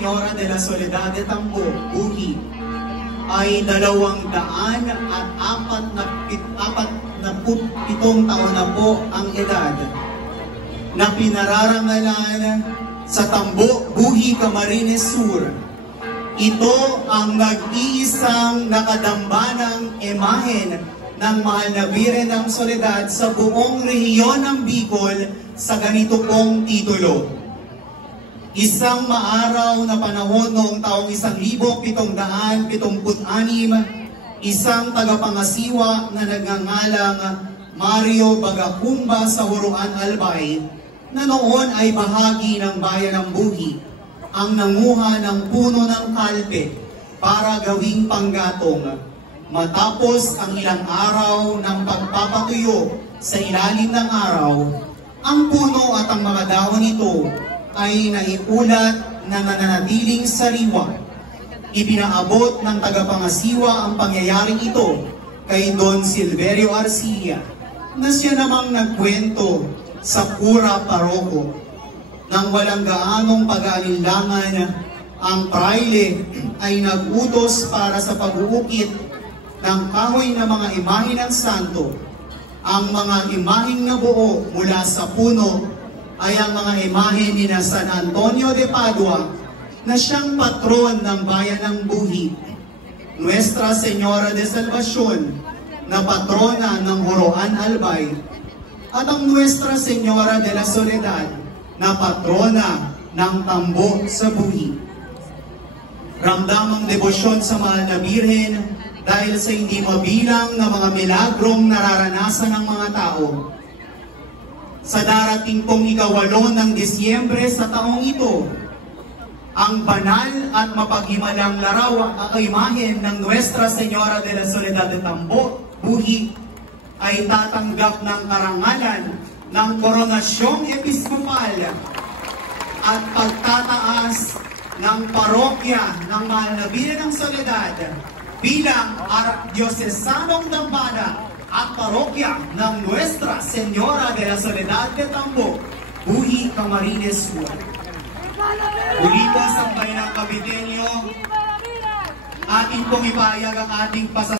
Señora de la Soledad de Tambo, Buhi, ay 247 taon na po ang edad na pinararangalan sa Tambo, Buhi, Camarines Sur. Ito ang nag-iisang nakadambanang imahen ng mahal na Birhen ng Soledad sa buong rehiyon ng Bicol sa ganito pong titulo. Isang maaraw na panahon noong taong 1776, isang tagapangasiwa na nagngangalang Mario Bagacumba sa Huruan Albay, na noon ay bahagi ng bayan ng Buhi, ang nanguha ng puno ng kalpe para gawing panggatong. Matapos ang ilang araw ng pagpapatuyo sa ilalim ng araw, ang puno at ang mga dahon nito ay naiulat na nananatiling sariwa. Ipinaabot ng tagapangasiwa ang pangyayaring ito kay Don Silverio Arcilla, na siya namang nagkwento sa Cura Paroko. Nang walang gaanong pag-aalinlangan, ang praile ay nag-utos para sa pag-uukit ng kahoy na mga imahe ng santo. Ang mga imaheng nabuo mula sa puno ay ang mga imahe ni na San Antonio de Padua, na siyang patron ng bayan ng Buhi, Nuestra Señora de Salvacion, na patrona ng Huruan Albay, at ang Nuestra Señora de la Soledad, na patrona ng Tambo sa Buhi. Ramdamang debosyon sa mahal na Birhen dahil sa hindi mabilang na mga milagrong nararanasan ng mga tao. Sa darating pong ika-8 ng Disyembre sa taong ito, ang banal at mapaghimalang larawan at imahen ng Nuestra Señora de la Soledad de Tambo, Buhi, ay tatanggap ng karangalan ng Koronasyong Episkopal at pagtataas ng parokya ng mahal na Birhen ng Soledad bilang Arcdiocesanong Dambana at parokya ng Nuestra Señora de la Soledad de Tambo, Buhi, Camarines Sur. Muli po sa bayan ng Caviteño, ating pong ipahayag ang ating pasasalamat